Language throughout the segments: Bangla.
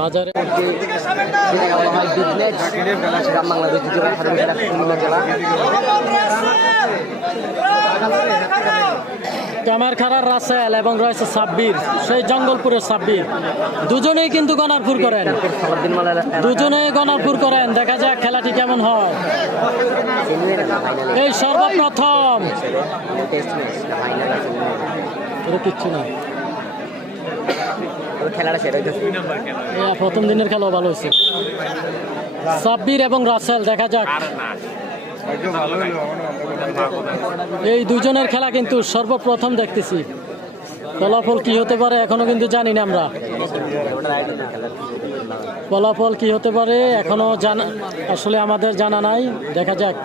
বাজারে কামারখাড়ার রাসেল এবং রয়েছে সাব্বির, সেই জঙ্গলপুরের সাব্বির। দুজনেই কিন্তু গনারপুর করেন, দুজনেই গনারপুর করেন। দেখা যাক খেলাটি কেমন হয়। এই সর্বপ্রথম কিচ্ছু না, প্রথম দিনের খেলাও ভালো হয়েছে। সাব্বির এবং রাসেল, দেখা যাক। এই দুজনের খেলা কিন্তু সর্বপ্রথম দেখতেছি। ফলাফল কি হতে পারে এখনো কিন্তু জানি না আমরা। ফলাফল কি হতে পারে এখনো জানা, আসলে আমাদের জানা নাই। দেখা যাক।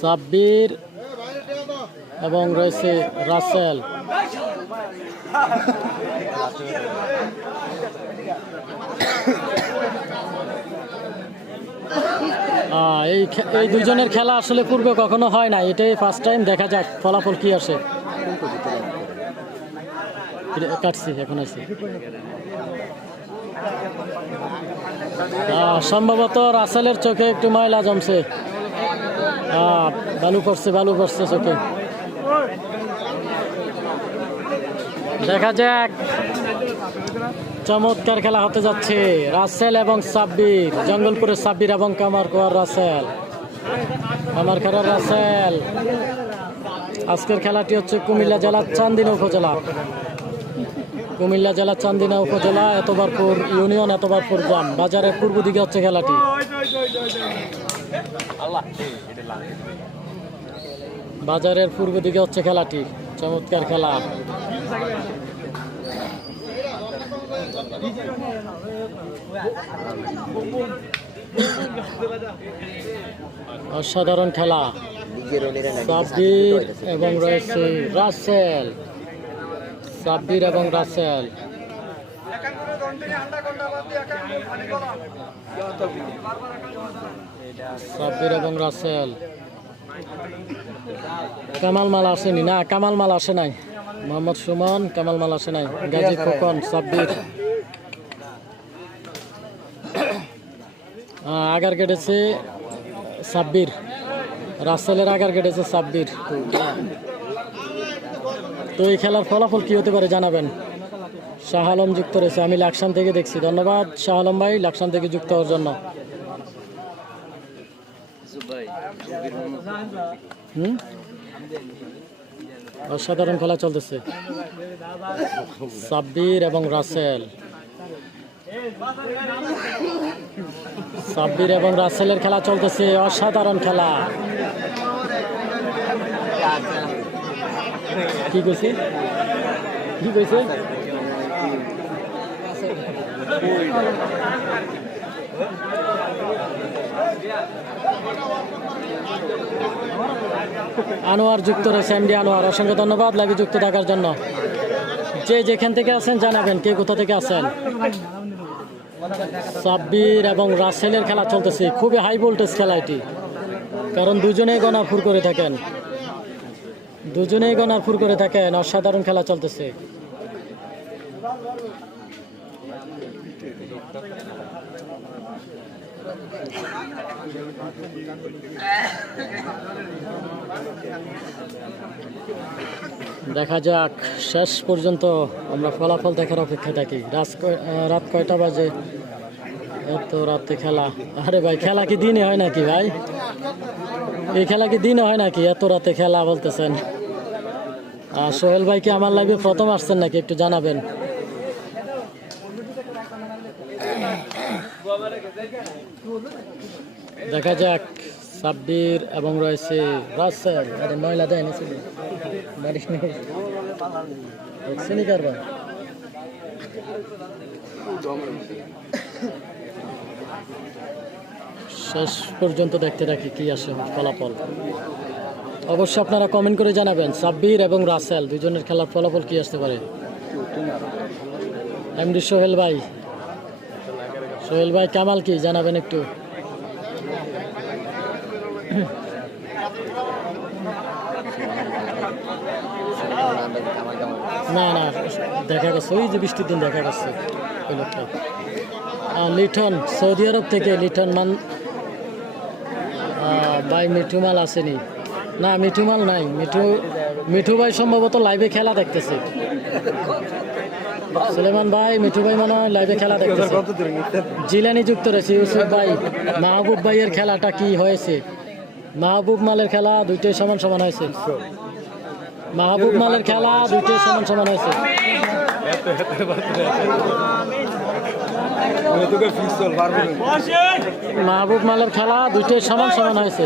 সাব্বির এবং রয়েছে রাসেল। এই দুজনের খেলা আসলে পূর্বে কখনো হয় না, এটাই ফার্স্ট টাইম। দেখা যাক ফলাফল কি আসে। কাটছি এখন আসি। সম্ভবত রাসেলের চোখে একটু ময়লা জমছে। বালু পড়ছে চোখে। দেখা যাক, চমৎকার খেলা হতে যাচ্ছে। রাসেল এবং সাব্বির, জঙ্গলপুরের সাব্বির এবং কামারখাড়ার রাসেল। কামারখাড়ার রাসেল। আজকের খেলাটি হচ্ছে কুমিল্লা জেলার চান্দিনা উপজেলা। কুমিল্লা জেলার চান্দিনা উপজেলা, এতবারপুর ইউনিয়ন, এতবারপুর গ্রাম। বাজারের পূর্ব দিকে হচ্ছে খেলাটি। বাজারের পূর্ব দিকে হচ্ছে খেলাটি। চমৎকার খেলা। অসাধারণ খেলা। সাব্বির এবং রয়েছে রাসেল। সাব্বির এবং রাসেল। সাব্বির এবং রাসেল। কামাল মাল আসেনি না, কামাল মাল আসে নাই। মোহাম্মদ সুমন, কামাল মাল আসে নাই। গাজী খোকন, সাব্বির। আগার কেটেছে সাব্বির। রাসেলের আগার কেটেছে সাব্বির। তো এই খেলার ফলাফল কি হতে পারে জানাবেন। শাহ আলম যুক্ত রয়েছে, আমি লাকসাম থেকে দেখছি। ধন্যবাদ শাহ আলম ভাই, লাকসাম থেকে যুক্ত হওয়ার জন্য। অসাধারণ খেলা চলতেছে। সাব্বির এবং রাসেল। সাব্বির এবং রাসেলের খেলা চলতেছে, অসাধারণ খেলা। কি কইছে কি কইছে? আনোয়ার যুক্ত রয়েছে, এমডি আনোয়ার, অসংখ্য ধন্যবাদ লাইভে যুক্ত থাকার জন্য। যে যেখান থেকে আছেন জানাবেন কে কোথা থেকে আছেন। সাব্বির এবং রাসেলের খেলা চলতেছে, খুবই হাই ভোল্টেজ খেলা এটি, কারণ দুজনেই গনারপুর করে থাকেন, দুজনেই গনারপুর করে থাকেন। অসাধারণ খেলা চলতেছে। দেখা যাক, শেষ পর্যন্ত আমরা ফলাফল দেখার অপেক্ষা থাকি। রাত কয়টা বাজে? এত রাতে খেলা? আরে ভাই, খেলা কি দিনে হয় নাকি ভাই? এই খেলা কি দিনে হয় নাকি? এত রাতে খেলা বলতেছেন। সোহেল ভাই কি আমার লাইভে প্রথম আসছেন নাকি? একটু জানাবেন। দেখা যাক, সাব্বির এবং রয়েছে রাসেল। আরে ময়লা দেয় না কারবার। শেষ পর্যন্ত দেখতে থাকি কি আসে ফলাফল। অবশ্যই আপনারা কমেন্ট করে জানাবেন সাব্বির এবং রাসেল দুজনের খেলার ফলাফল কি আসতে পারে। এমডি সোহেল ভাই, সোহেল ভাই কামাল কি জানাবেন একটু? না না, দেখা গেছে ওই যে বৃষ্টির দিন দেখা গেছে ওই লোকটা। লিটন সৌদি আরব থেকে লিটন ভাই মিঠু মাল আসেনি? না মিঠু মাল নাই, মিঠু ভাই সম্ভবত লাইভে খেলা দেখতেছে। সুলেমান ভাই মিঠু ভাই মনে হয় লাইভে খেলা দেখতেছে। জিলানি যুক্ত রয়েছে। ইউসুফ ভাই মাহবুব ভাইয়ের খেলাটা কি হয়েছে? মাহবুব মালের খেলা দুইটাই সমান সমান হয়েছে। মাহবুব মালের খেলা দুইটাই সমান সমান হয়েছে। মাহবুব মালের খেলা দুইটাই সমান সমান হয়েছে।